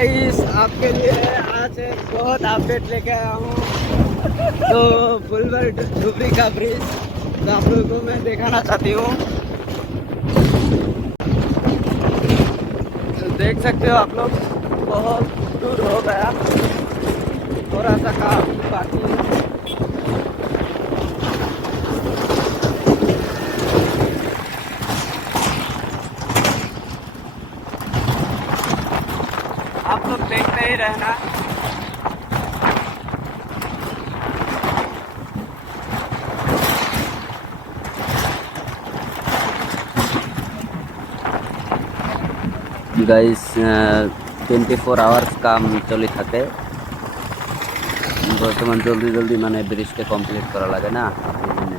Guys आपके लिए आज एक बहुत अपडेट लेके आया हूँ। तो बुलवर धुबरी का ब्रिज तो आप लोगों को मैं दिखाना चाहती हूँ। तो देख सकते हो आप लोग, बहुत दूर हो गया, थोड़ा सा काम बाकी है। आप लोग देखते ही रहना। গাইস 24 আওয়ার্স কাম চলে থাকে বর্তমান, জলদি জলদি মানে ব্রিজটা কমপ্লিট করা লাগে না, এই জন্য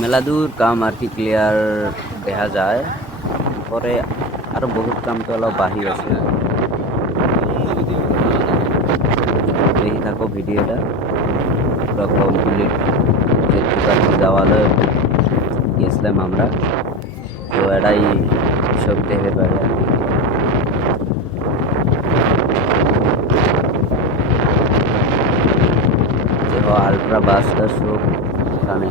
মেলা দূর কাম আর কি ক্লিয়ার দেখা যায়। পরে আরো বহুত কাম তো এলাও বাহি আছে, দেখি থাকো ভিডিওটা পুরো কমপ্লিট। যেটুকু আর কি যাওয়ালে গেছিলাম আমরা, তো এটাই সব দেখে পারে আর কি। দেখো আলট্রা বাসটা সব এখানে।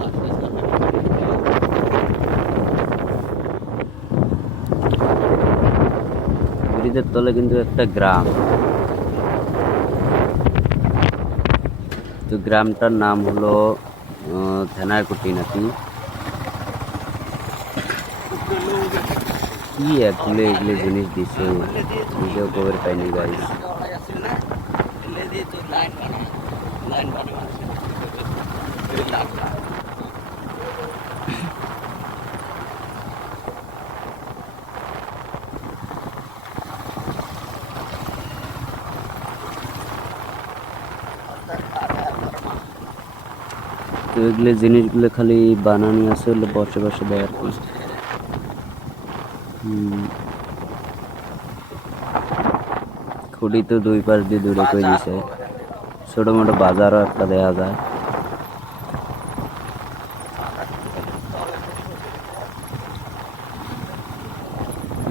ব্রিজের তলে কিন্তু একটা গ্রাম, তো গ্রামটার নাম হলো ধেনারকুটি নাকি কি, এগুলো এগুলো জিনিস দিছে, নিজেও খবর পাইনি গাইস। তো এগুলো জিনিসগুলো খালি বানানি আছে, হলে বসে বসে দেয় আর কি। খুঁটি তো দুই পাশ দিয়ে দূরে করে দিছে, ছোট মোটো বাজারও একটা দেখা যায়।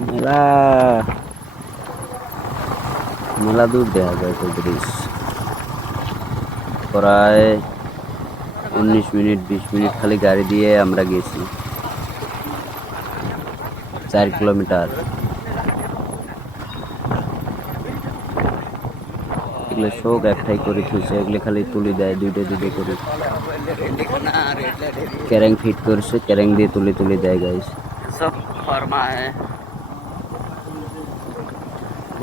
মেলা মেলা দূর দেখা যায় তো ব্রিজ, প্রায় 19 মিনিট 20 মিনিট খালি গাড়ি দিয়ে আমরা গেছি, 4 কিলোমিটার। এগুলো শোক একটাই করে থুইছে, এগুলো খালি তুলি দেয় দুইটা দুইটা করে। ক্যারেং ফিট করছে, ক্যারেং দিয়ে তুলি তুলি দেয় গাইস। सब फरमा है,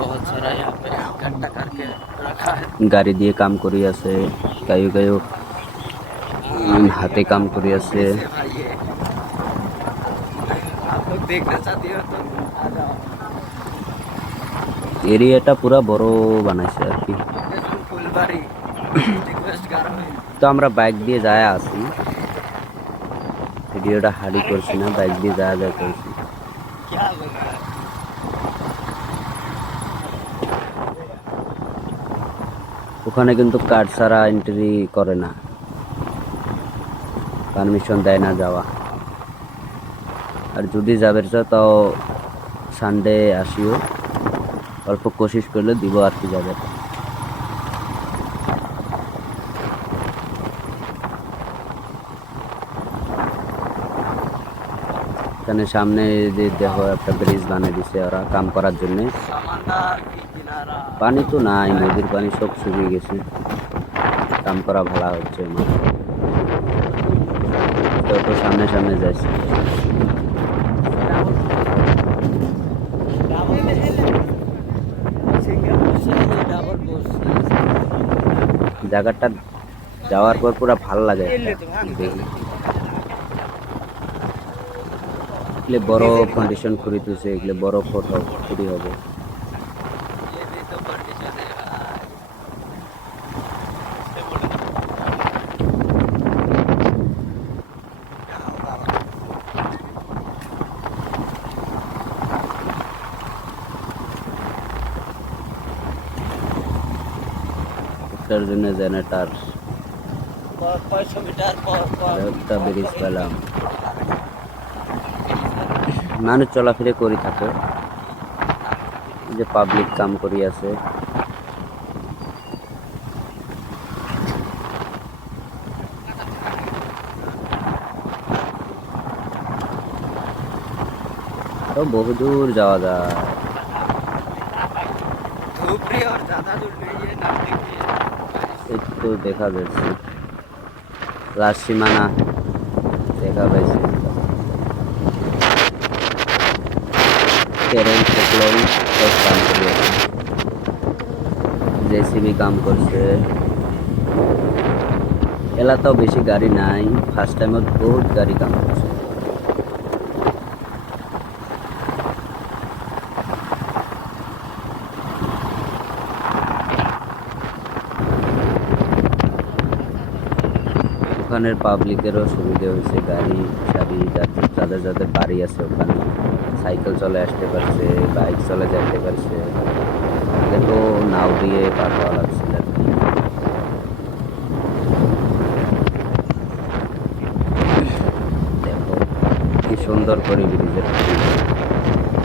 बहुत सारा यहाँ पे इकट्ठा करके रखा है। গাড়ি দিয়ে কাম করি আছে, কায়ো কায়ো হাতে কাম করি আছে। आप लोग देखना चाहती हो तो आ जाओ। এরিয়াটা পুরা বড় বানাইছে আর কি। फुलबारी रिक्वेस्ट कर रहा हूँ। তো আমরা বাইক দিয়ে যায় আসি, ভিডিওটা হারি করছি না, বাইক দিয়ে যায় যায় করছি। क्या बोल रहा है? ওখানে কিন্তু কার্ড ছাড়া এন্ট্রি করে না, পারমিশন দেয় না যাওয়া। আর যদি যাবে তাও সানডে আসিও, অল্প কোশিশ করলে দিব আর কি যাবে। এখানে সামনে যে দেখো একটা ব্রিজ বানিয়ে দিছে ওরা কাম করার জন্য। समंदर की किनारा। পানি তো নাই, নদীর পানি সব শুকিয়ে গেছে, কাম করা ভালো হচ্ছে না। তো সামনে সামনে যাচ্ছে, জায়গাটা যাওয়ার পর পুরো ভালো লাগে দেখি। এগুলো বড় কন্ডিশন করে তুলছে, এগুলো বড় ফটো খুবই হবে। এটার জন্য জেনারেটর, 500 मीटर पर একটা ব্রিজ পেলাম। মানুষ চলাফেরা করে থাকে। যে পাবলিক কাম করি আছে। তো বহুদূর যাওয়া যায়। धूपरी और ज्यादा दूर नहीं है ना देखिए এই তো দেখা যাচ্ছে লাস্ট সীমানা দেখা পাইছে। কেরেন সকলই সব কাম করি আছে। জেসিবি কাম করছে। এলাকাও বেশি গাড়ি নাই, ফার্স্ট টাইমত বহুত গাড়ি কাম করছে। ওখানের পাবলিকেরও সুবিধা হয়েছে, গাড়ি সারি যাদের যাদের বাড়ি আছে ওখানে সাইকেল চলে আসতে পারছে, বাইক চলে যেতে পারছে। আগে তো নাও দিয়ে পার হওয়া লাগছিল আর কি। দেখো কি সুন্দর করে ব্রিজের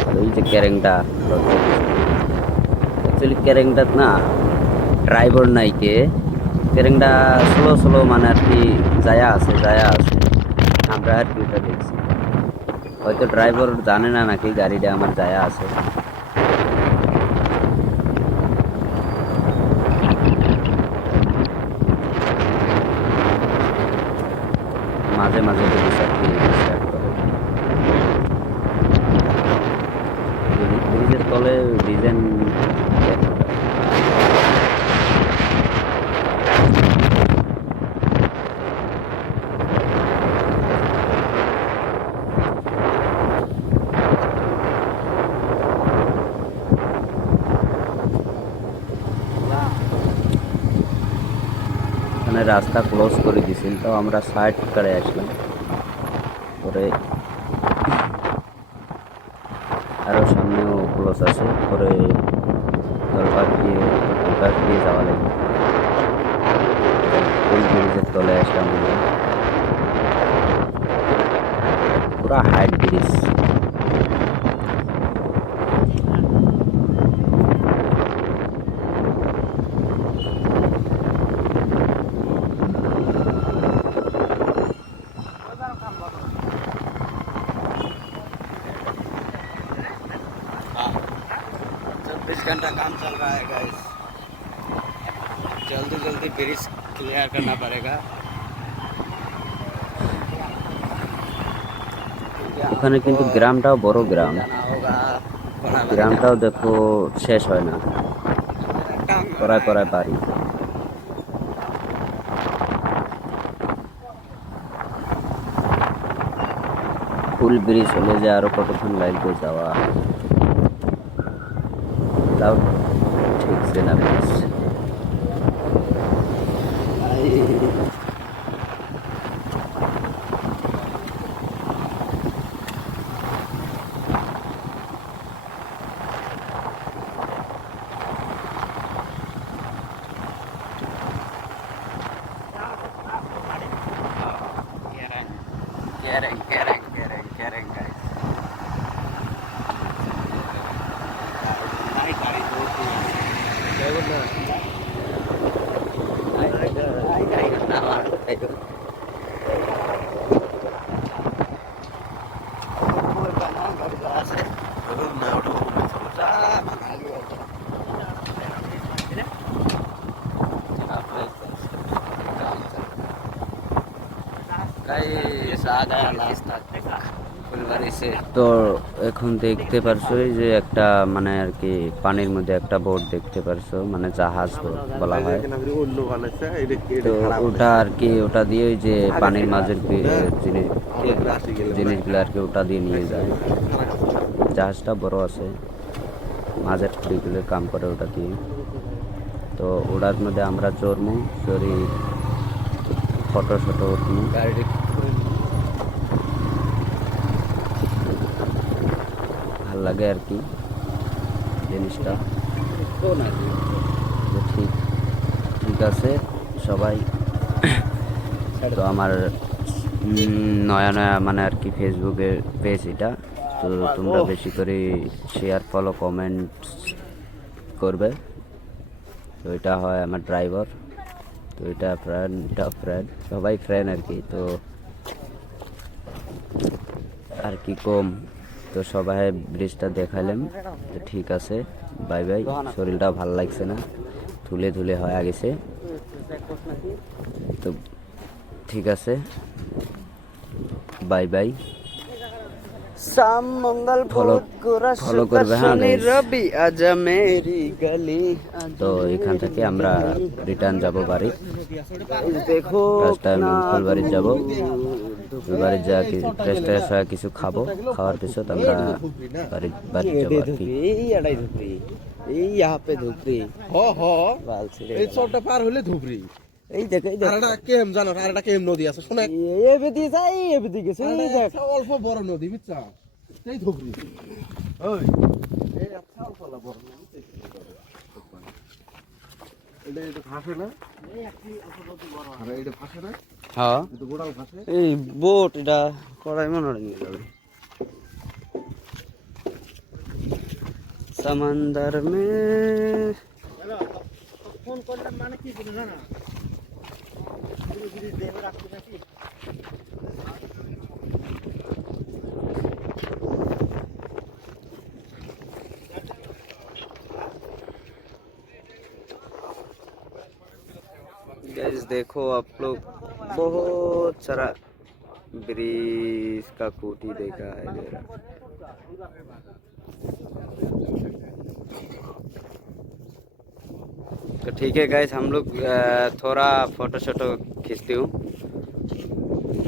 আর ওই যে ক্যারেংটা, অ্যাকচুয়ালি ক্যারেংটা না ড্রাইভার নাই কে, ক্যারেংটা স্লো স্লো মানে আর কি যায়া আছে আমরা আর কি ওটা দেখছি। হয়তো ড্রাইভার জানে না নাকি গাড়িটা আমার যায়া আছে। মাঝে মাঝে যদি স্টার্ট করে ব্রিজের তলে ডিজাইন এখানে রাস্তা ক্লোজ করে দিয়েছিল, তো আমরা সাইড করে আসলাম। পরে আরও সামনেও ক্লোজ আছে, পরে দরবার দিয়ে যাওয়া লাগবে। ওই ব্রিজের তলে আসলাম আমরা, পুরা হাইট ব্রিজ। हाँ 24 घंटा काम चल रहा है गाइस, जल्दी जल्दी ब्रिज क्लियर करना पड़ेगा। ওখানে কিন্তু গ্রামটাও বড় গ্রাম, जाना होगा গ্রামটাও দেখো শেষ হয় না, করায় করায় বাড়ি। ফুল ব্রিজ হলে যে আরো কতক্ষণ লাগবে যাওয়া, তাও ঠিক সে না ব্রিজ। Kereng guys. তো এখন দেখতে পারছো যে একটা মানে আর কি পানির মধ্যে একটা বোট দেখতে পারছো, মানে জাহাজ বলা হয়। তো ওটা আর কি ওটা দিয়ে ওই যে পানির মাঝের জিনিসগুলো আর কি ওটা দিয়ে নিয়ে যায়। জাহাজটা বড় আছে, মাঝের খুঁড়িগুলো কাম করে ওটা দিয়ে। তো ওটার মধ্যে আমরা চড়মু, চড়ি ফটো শটো উঠমু। ভাল লাগে আর কি জিনিসটা। ঠিক ঠিক আছে সবাই। তো আমার নয়া নয়া মানে আর কি ফেসবুকের পেজ এটা, তো তোমরা বেশি করে শেয়ার ফলো কমেন্ট করবে। তো এটা হয় আমার ড্রাইভার, তো এটা ফ্রেন্ড, সবাই ফ্রেন্ড আর কি। তো আর কি কম, তো সবাই ব্রিজটা দেখাইলাম। তো ঠিক আছে, বাই বাই। শরীরটা ভালো লাগছে না, ধুলে ধুলে হয়ে গেছে। তো ঠিক আছে, বাই বাই। शाम मंगल Follow- बुध गुरु follow शुक्र করবে, হ্যাঁ शनि guys। रवि आजा मेरी गली। তো এখান থেকে আমরা রিটার্ন যাব বাড়ি। देखो রাস্তায় আমি कितना ফুলবাড়ি যাব, दूर- ফুলবাড়ি যা ফ্রেশ ট্রেশ হয়ে কিছু খাবো, খাওয়ার পিছত আমরা বাড়ি ये যাবো दे আর কি। धुपरी, यही अड़ाई धुपरी, यही यहाँ पे धुपरी बाल सिरे এই চরটা পার হলে ধুবড়ি। यही देख यही আর देख একটা কেম জানো, আর একটা কেম নদী আছে শোনা, ये भी दी जाए ये भी दी के सुन देख অল্প বড় নদী বুঝছা, এই ধুবড়ি। ওই এই আচ্ছা অল্প বড় নদী, এটা ভাসে না, আরে এটা ভাসে না, हाँ এটা গোড়াল ভাসে। এই বোট এটা কড়াই মনে হয় নিয়ে যাবে समंदर में ফোন করলাম মানে কি জানো না, गाइस देखो आप लोग बहुत सारा ब्रिज का खूंटी देखा है दे रहा। तो ठीक है गाइस, हम लोग थोड़ा फोटो शोटो खींचते हूँ।